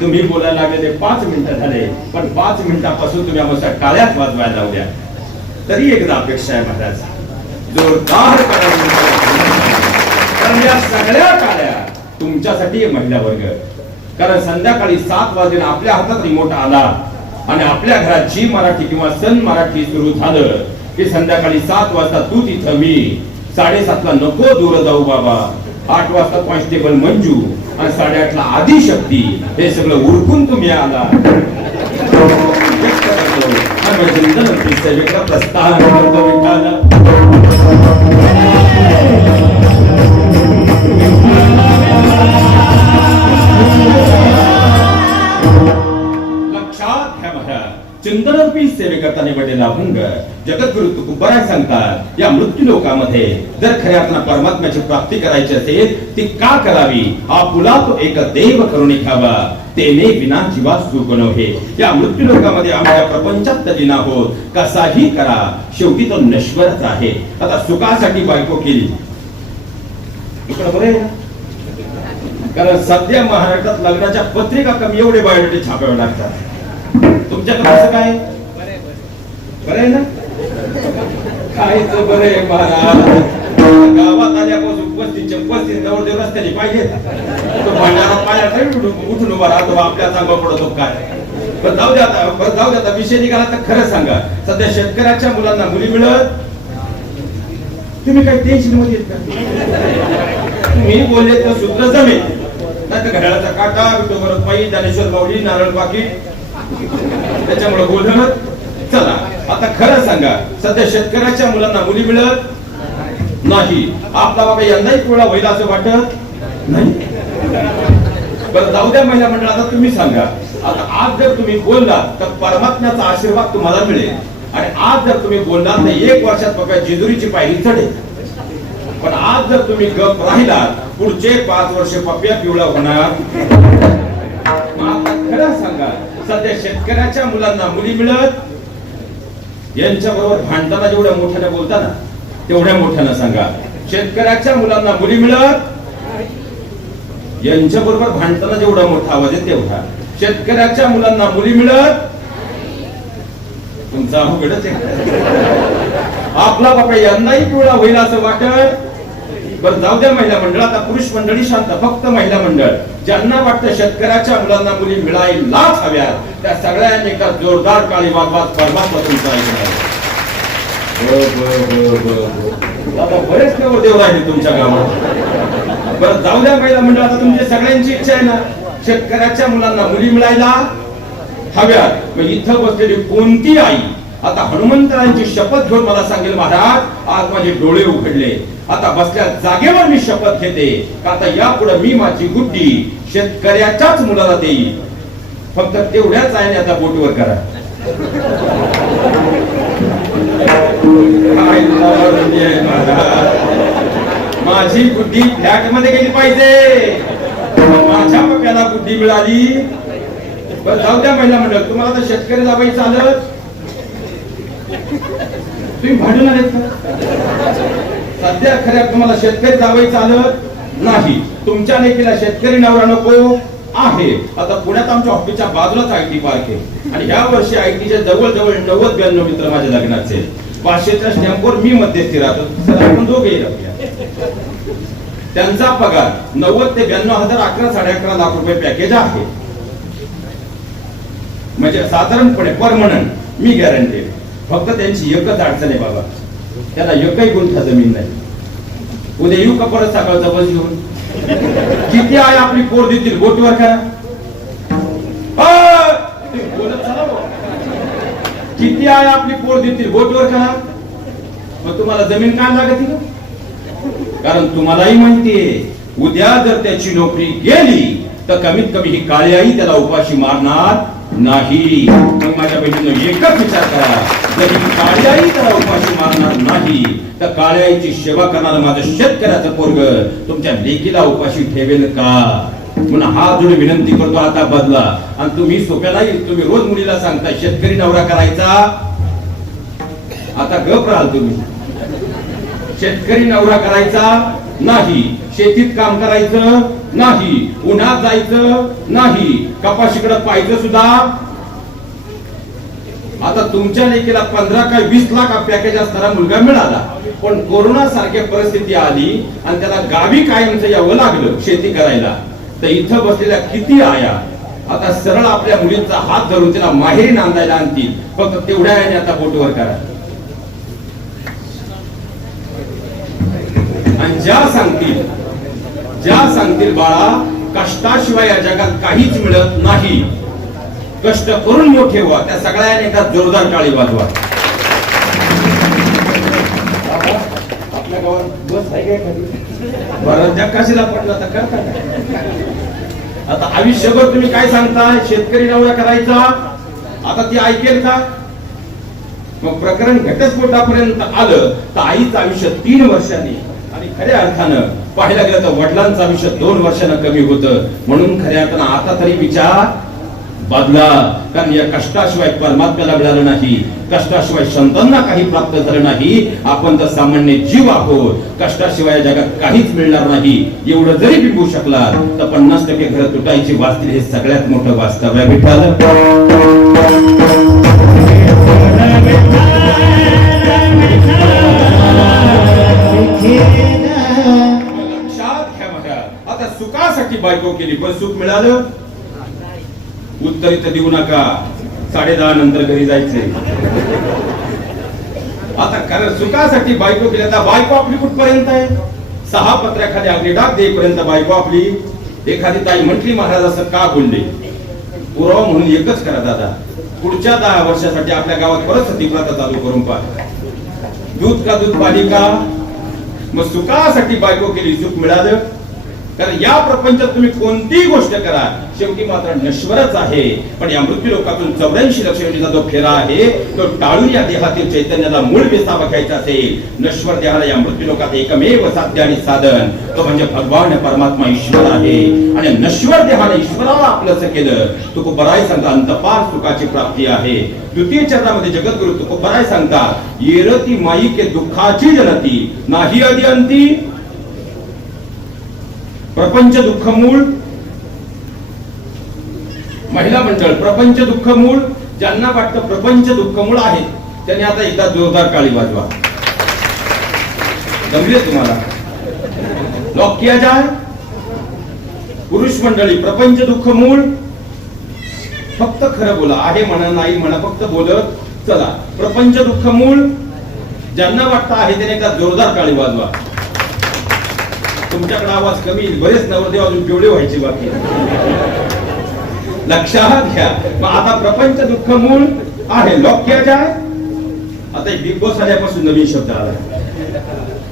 तुम्ही बोलायला लागले 5 मिनिटं झाले, पण 5 मिनिटापासून तुम्ही आम्हाला टाळ्याच वाजवायला लावल्या. तरी एकदा अपेक्षा आहे महाराज, जोरदार कारण या सगळ्या टाळ्या तुमच्यासाठी महिला वर्ग. कारण संध्याकाळी 7 वाजता आपल्या हातात रिमोट आला आणि आपल्या घरात जी मराठी किंवा सन मराठी सुरू झालं की संध्याकाळी 7 वाजता तू तिथं, मी 7:30 ला नको दूर जाऊ बाबा, 8 वाजता कॉन्स्टेबल मंजू आणि 8:30 ला आदिशक्ती, हे सगळं उरकून तुम्ही आला. प्रस्थान करतो विठ्ठल. लक्षात घ्या महाराज, चिंतनरूपी सेवेकरता निवडलेला भंग जगद्गुरु तुकोबाराय सांगतात, या मृत्यू लोकामध्ये जर खऱ्या अर्थाने परमात्म्याची प्राप्ती करायची असेल ती का करावी? आपुला तो एक देव करून घ्यावा, तेने विना जीवा सुख नव्हे. या मृत्यू लोकामध्ये आम्हाला प्रपंचात तल्लीन आहोत, कसाही करा शेवटी तो नश्वरच आहे. आता सुखासाठी बायको केली बरोबर, कारण सध्या महाराष्ट्रात लग्नाच्या पत्रिका कमी एवढे बायोडेटे छापावे लागतात. तुमच्याकडे कसं काय बरं आहे ना? खायचं बरं आहे महाराज. गावात आल्यापासून 35 नवरदेव रस्त्याने पाहिजे, तो भांडारा पायात उठून उभा राहतो, आपल्या चांगला पडतो काय. पण जाऊ द्या आता विषय निघाला तर खरं सांगा, सध्या शेतकऱ्याच्या मुलांना मुली मिळत, तुम्ही काही टेन्शन मध्ये येत का? तुम्ही बोलले तर सूत्र जमेल, नाही तर घड्याळाचा काटा, विठोबा पायी, ज्ञानेश्वर माऊली, नारळ पाकिट, त्याच्यामुळे बोलत चला. आता खरं सांगा, सध्या शेतकऱ्याच्या मुलांना मुली मिळत नाही. आपला बाबा यंदाही पिवळा होईल असं वाटत नाही. बरं जाऊ द्या महिला मंडळ, आता तुम्ही सांगा. आता आज जर तुम्ही बोललात तर परमात्म्याचा आशीर्वाद तुम्हाला मिळेल, आणि आज जर तुम्ही बोललात तर 1 वर्षात बघा जेजुरीची पायरी चढेल. पण आज जर तुम्ही गप राहिलात पुढचे 5 वर्ष पप्या पिवळा होणार. खरं सांगा, सध्या शेतकऱ्याच्या मुलांना मुली मिळत, यांच्या बरोबर भांडताना जेवढ्या मोठ्याने बोलता ना तेवढ्या मोठ्यानं सांगा. शेतकऱ्याच्या मुलांना मुली मिळत, यांच्या बरोबर भांडताना जेवढा मोठा आवाज आहे तेवढा. शेतकऱ्याच्या मुलांना मुली मिळत, तुमचा अवघडच आहे. आपला बाबा यंदाही पिवळा होईल असं वाटत. बरं जाऊ द्या महिला मंडळ, आता पुरुष मंडळी शांत. फक्त महिला मंडळ ज्यांना वाटतं शेतकऱ्याच्या मुलांना मुली मिळायलाच हव्यात, त्या सगळ्यांनी एका जोरदार काळी वाजवात परमात्मा तुमचा ऐकणार. आता बरेच देव राहिले तुमच्या गावात. बरं जाऊ द्या महिला मंडळ, आता तुमची सगळ्यांची इच्छा आहे ना शेतकऱ्याच्या मुलांना मुली मिळायला हव्यात. मग इथं बसलेली कोणती आई आता हनुमंतरायांची शपथ घेऊन मला सांगेल, महाराज आज माझे डोळे उघडले, आता बसल्या जागेवर मी शपथ घेते का आता यापुढे मी माझी गुड्डी शेतकऱ्याच्याच मुलाला देईल. फक्त तेवढ्याच आहे आता बोटवर करा. माझी गुड्डी फ्लॅट मध्ये गेली पाहिजे, माझ्या पप्याला गुड्डी मिळाली. बरं जाऊ द्या महिला मंडळ, तुम्हाला तर शेतकरी जाबाई चालत, तुम्ही भांडून आलेत का? सध्या खऱ्या तुम्हाला शेतकरी जाबाई चालत नाही, तुमच्या लेकीला शेतकरी नवरा नको आहे. आता पुण्यात आमच्या ऑफिसच्या बाजूलाच आयटी पार्क आहे, आणि ह्या वर्षी आयटीच्या जवळजवळ 90-92 मित्र माझ्या लग्नाचे. 500च्या स्टॅम्पवर मी मध्यस्थी राहतो, सर आपण दोघेही राहूया. त्यांचा पगार 90 ते 92,000, 11-11.5 लाख रुपये पॅकेज आहे. म्हणजे साधारणपणे परमनंट, मी गॅरंटेड. फक्त त्यांची एकच अडचण आहे बाबा, त्याला एकही गुंठा जमीन नाही. उद्या येऊ का परत सकाळचा बस घेऊन? किती आहे आपली पोर देतील बोटीवर करा. किती आहे आपली पोर देतील बोटीवर करा. मग तुम्हाला जमीन काय लागत? कारण तुम्हालाही माहितीये उद्या जर त्याची नोकरी गेली तर कमीत कमी ही काळी आई त्याला उपाशी मारणार नाही. मग माझ्या बहिणीनं एकच विचार करा, जर ही काळी आई त्याला उपाशी मारणार नाही तर काळ्या आईची सेवा करणारं माझं शेतकऱ्याचं पोरग तुमच्या लेकीला उपाशी ठेवेल का? म्हणून हा जोड विनंती करतो, आता बदला. आणि तुम्ही सोप्या नाही, तुम्ही रोज मुलीला सांगता शेतकरी नवरा करायचा, आता गप राहाल तुम्ही. शेतकरी नवरा करायचा नाही, शेतीत काम करायचं नाही, उन्हात जायचं नाही, कपाशीकडे पाहायचं सुद्धा. आता तुमच्या लेकीला 15 काय 20 लाख पॅकेज असणारा मुलगा मिळाला, पण कोरोना सारखी परिस्थिती आली आणि त्याला गावी कायमचं यावं लागलं शेती करायला. तर इथं बसलेल्या किती आया आता सरळ आपल्या मुलींचा हात धरून तिला माहेरी नांदायला आणतील, फक्त तेवढ्या याने आता बोटवर करा. आणि ज्या सांगतील बाळा कष्टाशिवाय या जगात काहीच मिळत नाही, कष्ट करून मोठे व्हा, त्या सगळ्यांनी एकदा जोरदार टाळी वाजवा. आपल्या गावात बस आहे का बरं जग कशाला पडलं तर करता. आता आयुष्यभर तुम्ही काय सांगताय शेतकरी नवरा करायचा, आता ती ऐकेल का? मग प्रकरण घटस्फोटापर्यंत आलं तर आईचं आयुष्य 3 वर्षांनी आणि खऱ्या अर्थानं पाहायला गेलं तर वडिलांचं आयुष्य 2 वर्षांना कमी होतं. म्हणून खऱ्या अर्थानं आता तरी विचार बदला, कारण या कष्टाशिवाय परमात्म्याला मिळालं नाही, कष्टाशिवाय संतांना काही प्राप्त झालं नाही. आपण तर सामान्य जीव आहोत, कष्टाशिवाय या जगात काहीच मिळणार नाही. एवढं जरी बिंबू शकला तर 50% घर तुटायची वाचतील, हे सगळ्यात मोठं वास्तव आहे. विठ्ठल लक्षात घ्या माझ्या, आता सुखासाठी बायको केली पण सुख मिळालं? उत्तर इथं देऊ नका, 10:30 नंतर घरी जायचे. आता कारण सुखासाठी बायको केली, आता बायको आपली कुठपर्यंत आहे? 6 पत्र्याखाली अग्निडाग देईपर्यंत बायको आपली. एखादी ताई म्हटली महाराज असं का बोलले, पुरावा म्हणून एकच करा दादा, पुढच्या 10 वर्षासाठी आपल्या गावात परत सतीप्रथा चालू करून पहा. दूध का दूध पाणी का? मग सुखासाठी बायको केली, सुख मिळालं? कारण या प्रपंचात तुम्ही कोणतीही गोष्ट करा शेवटी मात्र नश्वरच आहे. पण या मृत्यू लोकातून 84 लक्ष योजनेचा जो फेरा आहे तो टाळून या देहातील चैतन्याला मूळ विसावा घ्यायचा असेल. नश्वर देहाला या मृत्यू लोकात एकमेव साध्य आणि साधन तो म्हणजे भगवान परमात्मा ईश्वर आहे. आणि नश्वर देहाने ईश्वराला आपलंच केलं. तुकोबराय सांगता अंतपार सुखाची प्राप्ती आहे. द्वितीय चरणामध्ये जगद्गुरु तुकोबराय सांगता येरती माई के दुःखाची जनती नाही आदि अंती प्रपंच दुःख मूळ. महिला मंडळ प्रपंच दुःख मूळ, ज्यांना वाटतं प्रपंच दुःख मूळ आहे त्यांनी आता एकदा जोरदार टाळी वाजवा. जमले तुम्हाला? लॉक किया जाए. पुरुष मंडळी प्रपंच दुःख मूळ, फक्त खरं बोला, आहे म्हणा नाही म्हणा, फक्त बोलत चला. प्रपंच दुःख मूळ ज्यांना वाटतं आहे त्याने एकदा जोरदार टाळी वाजवा. तुमच्याकडे आवाज कमी, बरेच नवरदेव अजून पिवळे व्हायचे बाकी. लक्षात घ्या. मग आता प्रपंच दुःख मूळ आहे, लॉक किया जाए. आता बिग बॉस आल्यापासून नवीन शब्द आला.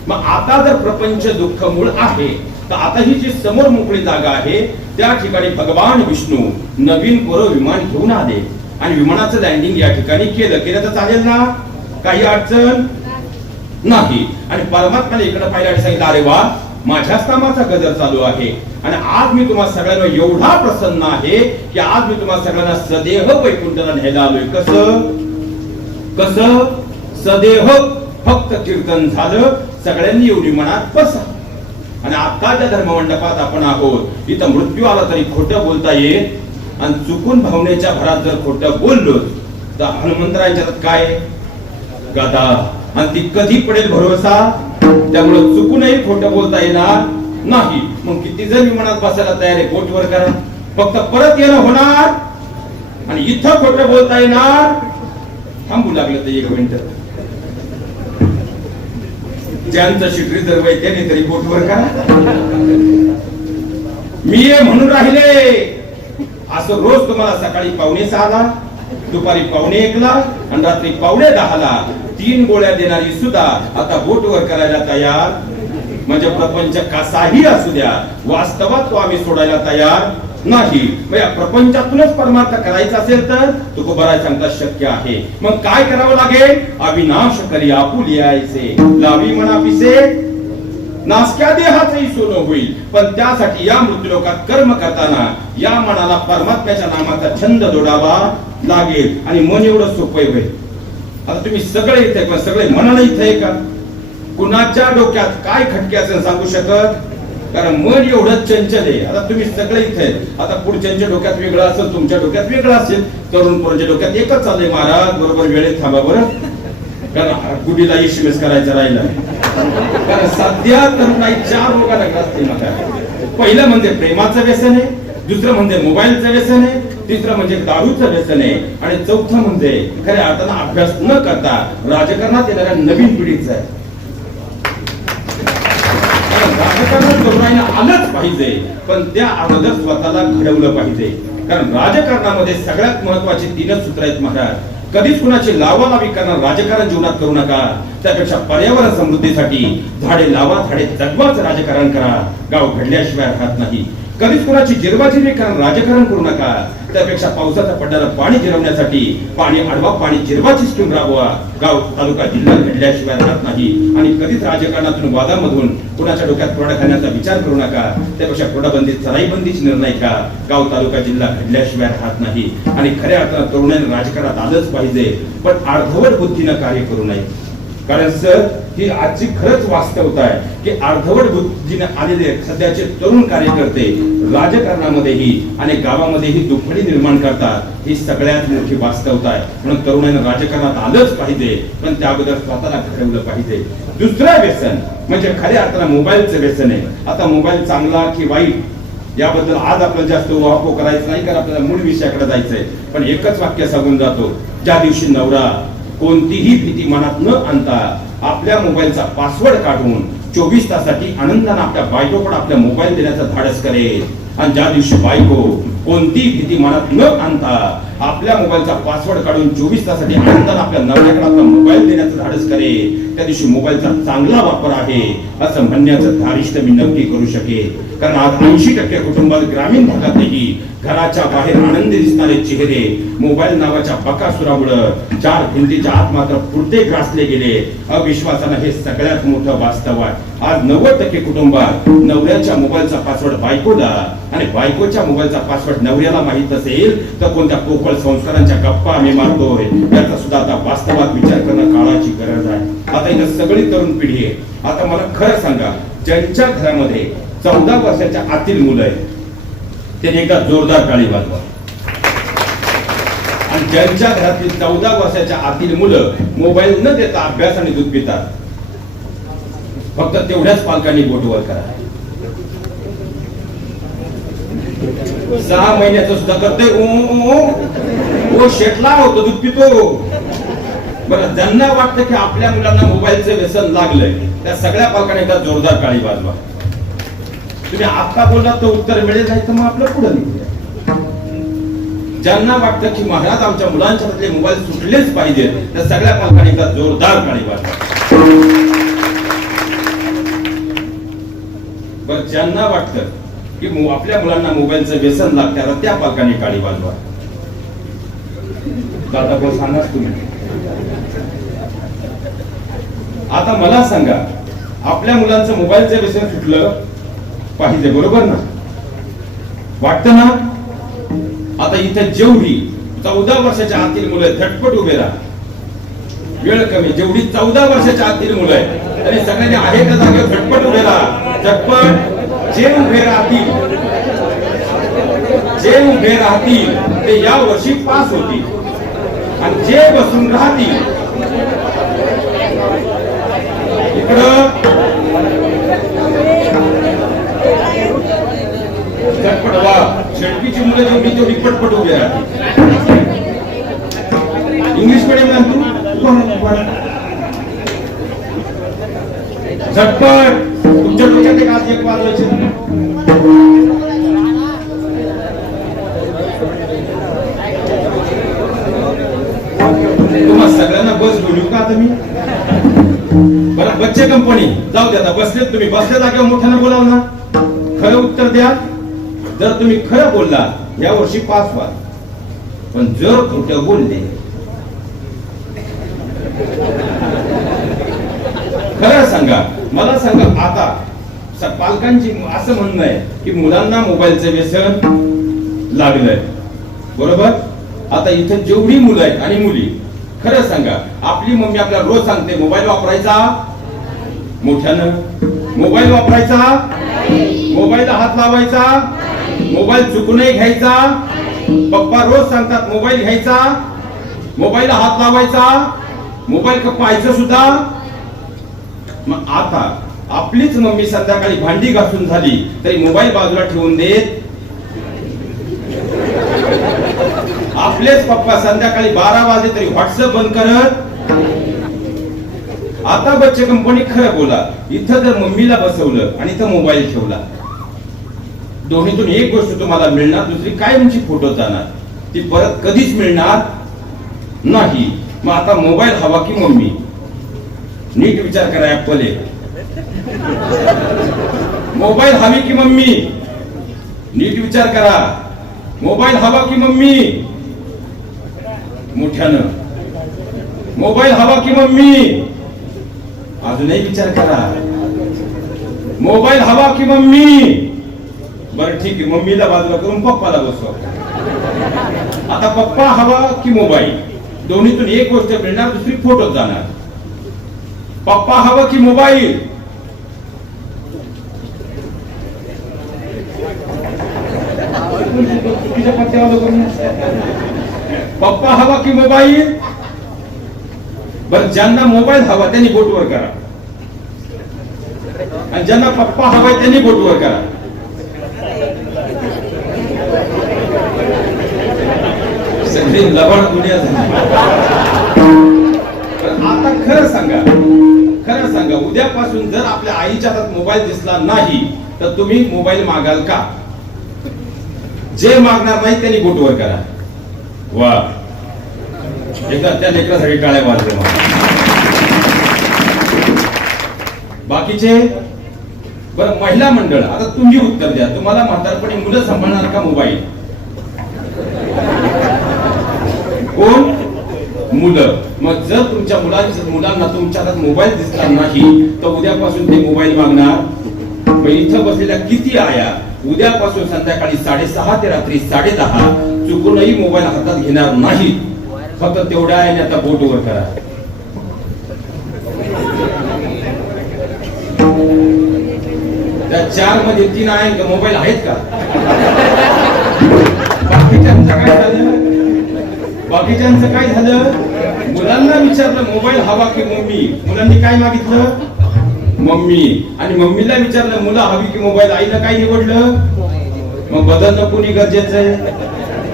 मग आता जर प्रपंच दुःख मूळ आहे तर आता ही जी समोर मोकळी जागा आहे त्या ठिकाणी भगवान विष्णू नवीन कोरं विमान घेऊन आले आणि विमानाचं लँडिंग या ठिकाणी केलं तर चालेल ना? काही अडचण नाही. आणि परमात्म्याने इकडे पाहिलं आणि सांगितलं अरे वा माझ्याच कामाचा गजर चालू आहे आणि आज मी तुम्हाला सगळ्यांना एवढा प्रसन्न आहे की आज मी तुम्हाला सगळ्यांना सदेह वैकुंठाला न्यायला आलोय. कसं सदेह फक्त कीर्तन झालं, सगळ्यांनी एवढी मनात बसा. आणि आताच्या धर्ममंडपात आपण आहोत, इथं मृत्यू आला तरी खोटं बोलता येत. आणि चुकून भावनेच्या भरात जर खोटं बोललो तर हनुमंतरायांच्या काय गदा, आणि ती कधी पडेल भरोसा. त्यामुळे चुकूनही खोटं बोलता येणार नाही. मग किती जण विमानात बसायला तयार आहे बोटवर करा, फक्त परत येणं होणार आणि इथं खोटं बोलता येणार. थांबू लागलं तर 1 मिनिट, ज्यांचं सीट रिझर्व आहे त्याने तरी बोटवर करा. मी ये म्हणून राहिले असं रोज तुम्हाला सकाळी 5:45ला, दुपारी 1:45ला आणि रात्री 10:45ला 3 गोळ्या देणारी सुद्धा आता बोटवर करायला तयार. म्हणजे प्रपंच कसाही असू द्या, वास्तवात तो आम्ही सोडायला तयार नाही. मग या प्रपंचातूनच परमार्थ करायचा असेल तर तुकोबराय सांगता शक्य आहे. मग काय करावं लागेल? अविनाश करी आपुलियायचे लावी मना पिसे नासक्या देहाचंही सोनं होईल. पण त्यासाठी या मृत्यूलोकात कर्म करताना या मनाला परमात्म्याच्या नामाचा छंद जोडावा लागेल. आणि मन एवढं सोपं होईल. आता तुम्ही सगळे इथे पण सगळे मनाला इथे आहे का? कुणाच्या डोक्यात काय खटके असेल सांगू शकत कारण मन एवढं चंचल आहे. आता तुम्ही सगळे इथे आहेत. आता पुढच्या डोक्यात वेगळं असेल, तुमच्या डोक्यात वेगळं असेल, तरुण पोरांच्या डोक्यात एकच चाललंय, महाराज बरोबर वेळेत थांबा बरं, कारण गुडीला SMS करायचं राहिलं. कारण सध्या तरुणाई 4 रोगाला ग्रस्त आहे. पहिलं म्हणजे प्रेमाचं व्यसन आहे, दुसरं म्हणजे मोबाईलचं व्यसन आहे, तिसरं म्हणजे दारूचं व्यसन आहे, आणि चौथं म्हणजे खऱ्या अर्थानं अभ्यास न करता राजकारणात येणाऱ्या नवीन पिढीचं आहे. राजकारणात तरुणाईला आलंच पाहिजे, पण त्या अगोदर स्वतःला घडवलं पाहिजे. कारण राजकारणामध्ये सगळ्यात महत्वाची 3 सूत्र आहेत महाराज. कधीच कुणाची लावालावी करणार राजकारण जीवनात करू नका. त्यापेक्षा पर्यावरण समृद्धीसाठी झाडे लावा, झाडे जगवाच राजकारण करा. गाव घडल्याशिवाय राहत नाही. कधीच कुणाची जिरवाजिरवी करून राजकारण करू नका. त्यापेक्षा पावसाचं पडणारं पाणी जिरवण्यासाठी पाणी अडवा, पाणी जिरवाची स्कीम राबवा. गाव तालुका जिल्हा घडल्याशिवाय राहत नाही. आणि कधीच राजकारणातून वादामधून कुणाच्या डोक्यात कोरडा खाण्याचा विचार करू नका. त्यापेक्षा कोरडाबंदी चराईबंदीची निर्णय का. गाव तालुका जिल्हा घडल्याशिवाय राहत नाही. आणि खऱ्या अर्थानं तरुणांनी राजकारणात आलंच पाहिजे, पण अर्धवट बुद्धीनं कार्य करू नये. कारण सर ही आजची खरंच वास्तवता आहे की अर्धवट बुद्धीने आलेले सध्याचे तरुण कार्यकर्ते राजकारणामध्येही आणि गावामध्येही दुफडी निर्माण करतात. ही सगळ्यात मोठी वास्तवता आहे. म्हणून तरुणांनी राजकारणात आलंच पाहिजे, पण त्या अगोदर स्वतःला घडवलं पाहिजे. दुसरं व्यसन म्हणजे खऱ्या अर्थानं मोबाईलचं व्यसन आहे. आता मोबाईल चांगला की वाईट याबद्दल आज आपल्याला जास्त उहापोह करायचं नाही, कारण आपल्याला मूळ विषयाकडे जायचंय. पण एकच वाक्य सांगून जातो, ज्या दिवशी नवरा कोणतीही भीती मनात न आणता आपल्या मोबाईलचा पासवर्ड काढून 24 तासासाठी आनंदाने आपल्या बायकोकडे आपल्या मोबाईल देण्याचं धाडस करेल, आणि ज्या दिवशी बायको कोणती भीती मनात न आणता आपल्या मोबाईलचा पासवर्ड काढून 24 तासासाठी आनंदाने आपल्या नवऱ्याकडे आपला मोबाईल देण्याचं धाडस करेल, त्या दिवशी मोबाईलचा चांगला वापर आहे असं म्हणण्याचं धारिष्ट मी नक्की करू शकेल. कारण आज 80% कुटुंबात ग्रामीण भागातही घराच्या बाहेर आनंदी दिसणारे चेहरे मोबाईल नावाच्या बकासुरामुळे 4 भिंतीच्या आत मात्र पुरते ग्रासले गेले. अविश्वासानं हे सगळ्यात मोठं वास्तव आहे. आज 90% कुटुंबात नवऱ्याच्या मोबाईलचा पासवर्ड बायकोला आणि बायकोच्या मोबाईलचा पासवर्ड नवऱ्याला माहित असेल तर कोणत्या पोकळ संस्कारांच्या गप्पा आम्ही मारतोय याचा सुद्धा आता वास्तवात विचार करणं काळाची गरज आहे. आता इथं सगळी तरुण पिढी आहे. आता मला खरं सांगा, ज्यांच्या घरामध्ये 14 वर्षाच्या आतील मुलं आहेत त्यांनी एकदा जोरदार टाळी वाजवा. आणि ज्यांच्या घरातील 14 वर्षाच्या आतील मुलं मोबाईल न देता अभ्यास आणि दूध पितात, फक्त तेवढ्याच पालकांनी बोट वर करा. 6 महिन्याचं सुद्धा करते ओ शेटला होतो दूध पितो. बरं, ज्यांना वाटतं की आपल्या मुलांना मोबाईलचं व्यसन लागलंय त्या सगळ्या पालकांनी एकदा जोरदार टाळी वाजवा. तुम्ही आता बोललात तर उत्तर मिळेल, नाही तर मग आपलं पुढे निघूया. ज्यांना वाटतं की महाराज आमच्या मुलांच्या हातातले मोबाईल सुटलेच पाहिजे त्या सगळ्या पालकांनी एकदा जोरदार टाळी वाजवा. बरं, ज्यांना वाटतं की आपल्या मुलांना मोबाईलचं व्यसन लागतं त्या पालकांनी टाळी वाजवा. दादा बोल सांगाच तुम्ही. आता मला सांगा, आपल्या मुलांचं मोबाईलचं व्यसन सुटलं पाहिजे, बरोबर ना? वाटतं ना? आता इथे जेवढी 14 वर्षाच्या आतील मुलं झटपट उभे राहा, वेळ कमी. जेवढी 14 वर्षाच्या आतील मुलं आहेत तरी सगळ्यांनी आहे त्या जागेवर झटपट उभे राहा. झटपट जे उभे राहतील ते या वर्षी पास होतील, आणि जे बसून राहतील इकडं झटपट वा. झटकीची मुलं जेवढी तेवढी पटपट उभे राहतील. इंग्लिश मीडियम तू झटपट तुमच्या डोक्यात एक आज एक वाजवायचे. तुम्हाला सगळ्यांना बस बोलू का आता मी? बरं, बच्चे कंपनी जाऊ द्या. आता बसलेत तुम्ही, बसल्या जागेवर मोठ्यानं बोलाव ना. खरं उत्तर द्या. जर तुम्ही खरं बोलला या वर्षी पास व्हा, पण जर खोटं बोलले, खरं सांगा, मला सांगा. आता पालकांची असं म्हणणं आहे की मुलांना मोबाईलचं व्यसन लागलंय, बरोबर? आता इथे जेवढी मुलं आहेत आणि मुली, खरं सांगा, आपली मम्मी आपल्याला रोज सांगते मोबाईल वापरायचा मोठ्यानं, मोबाईल वापरायचा मोबाईलला हात लावायचा, मोबाईल चुकूनही घ्यायचा. पप्पा रोज सांगतात मोबाईल घ्यायचा, मोबाईलला हात लावायचा, मोबाईल पाहायचं सुद्धा. मग आता आपलीच मम्मी संध्याकाळी भांडी घासून झाली तरी मोबाईल बाजूला ठेवून देत. आपलेच पप्पा संध्याकाळी 12 वाजले तरी व्हॉट्सअप बंद करत. आता बच्चे कंपनी खरं बोला, इथं जर मम्मीला बसवलं आणि इथं मोबाईल ठेवला, दोन्हीतून एक गोष्ट तुम्हाला मिळणार, दुसरी काय म्हणजे फोटो जाणार, ती परत कधीच मिळणार नाही. मग आता मोबाईल हवा की मम्मी? नीट विचार करा ऍपल. मोबाईल हवी की मम्मी? नीट विचार करा. मोबाईल हवा की मम्मी? मोठ्यानं. मोबाईल हवा की मम्मी? अजूनही विचार करा. मोबाईल हवा की मम्मी? बरं ठीक आहे, मम्मीला बाजूला करून पप्पाला बसवा. आता पप्पा हवा की मोबाईल? दोन्हीतून एक गोष्ट मिळणार, दुसरी फोटो जाणार. पप्पा हवा की मोबाईल? पप्पा हवा की मोबाईल? बरं, ज्यांना मोबाईल हवा त्यांनी बोट वर करा, आणि ज्यांना पप्पा हवाय त्यांनी बोट वर करा. सगळी लबाड दुनिया झाली. आता खरं सांगा, खरं सांगा, उद्यापासून जर आपल्या आईच्या हातात मोबाईल दिसला नाही तर तुम्ही मोबाईल मागाल का? जे मागणार नाही त्यांनी बोट वर करा. वा, एकदा त्या लेकरासाठी टाळ्या वाजल्या. बाकीचे बरं, महिला मंडळ, आता तुम्ही उत्तर द्या. तुम्हाला म्हातारपणी मुलं सांभाळणार का मोबाईल? कोण? मुलं. मग जर तुमच्या मुलांना तुमच्या हातात मोबाईल दिसला नाही तर उद्यापासून ते मोबाईल मागणार. इथं बसलेल्या किती आया उद्यापासून संध्याकाळी 6:30 ते रात्री 10:30 चुकूनही मोबाईल हातात घेणार नाही. फक्त तेवढ्या आहे, आता बोट वर करा. त्या 4 मध्ये 3 आहे मोबाईल आहेत का? बाकीच्यांचं काय झालं? बाकीच्यांचं काय झालं? मुलांना विचारलं मोबाईल हवा की मम्मी? मुलांनी काय मागितलं? मम्मी. आणि मम्मीला विचारलं मुलं हवी की मोबाईल? आईनं काय निवडलं? मग बदलणं कोणी गरजेचं आहे?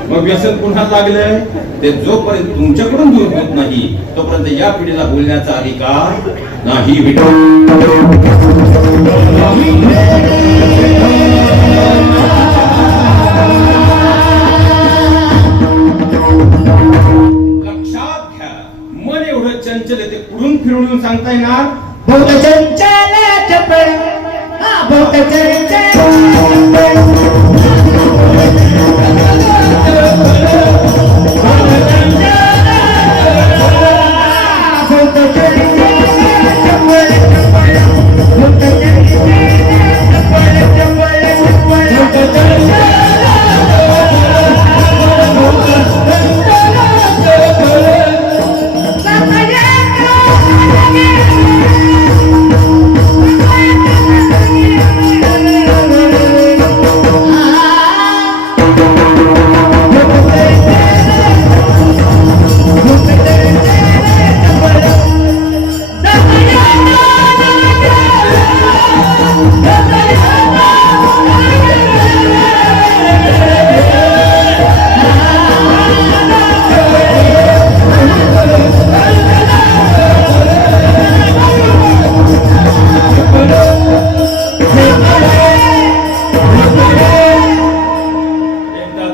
मग व्यसन पुन्हा लागलंय. ते जोपर्यंत तुमच्याकडून दूर होत नाही तोपर्यंत या पिढीला बोलण्याचा अधिकार नाही. लक्षात घ्या, मन एवढं चंचल आहे ते उडून फिरून सांगता येणार? बहुत चंचल चपळ, बहुत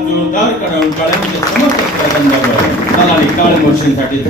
जोरदार कडावून काढा म्हणजे समस्त काळ मोर्चांसाठी